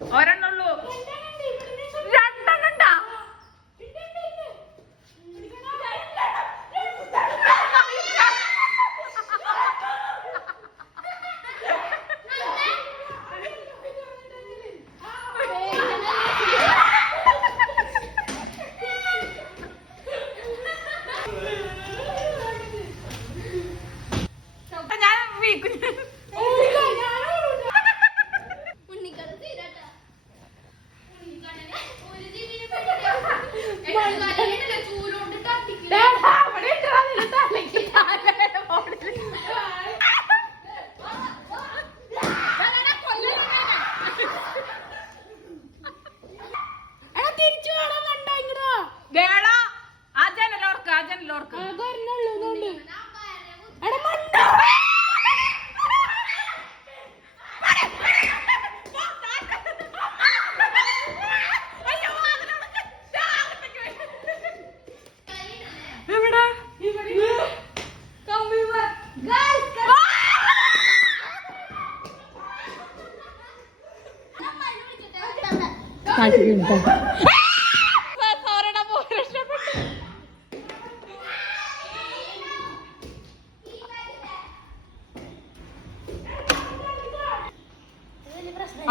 Ora não.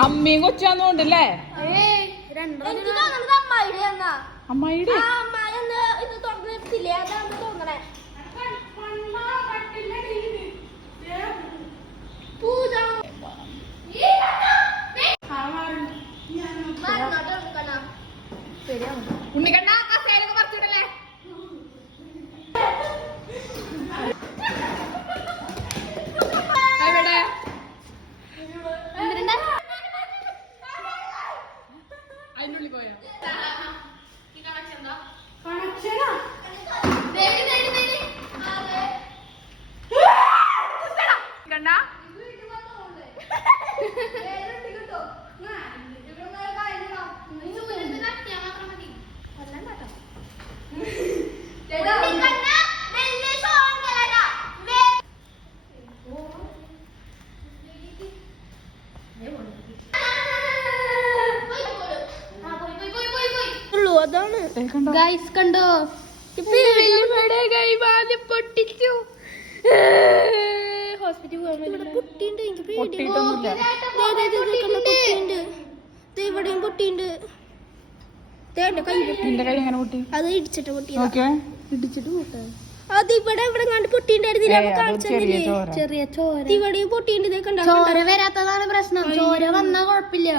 അമ്മയും കൊച്ചാന്നോണ്ടല്ലേ. അമ്മായിടെ അമ്മായി ഇത് അതാണ് തോന്നണേ. ഉണ്ണിക്കണ്ണ കണ്ടോ? ഗൈസ് കണ്ടോ? പൊട്ടിച്ചു. ഹോസ്പിറ്റലിൽ പോകാൻ പൊട്ടിണ്ട് എനിക്ക് ഇവിടെയും പൊട്ടിണ്ട് അത് ഇടിച്ചിട്ട് പൊട്ടി നോക്കിയേ ഇടിച്ചിട്ട് പൊട്ടാ. അത് ഇവിടെ ഇവിടെ കണ്ട് പൊട്ടിണ്ടായിരുന്നില്ല ഏയ്, അത് ചെറിയ ചോര. ഇവിടെയും പൊട്ടിണ്ട് ചോര വരാത്തതാണ് പ്രശ്നം. ചോര വന്നാ കുഴപ്പമില്ല.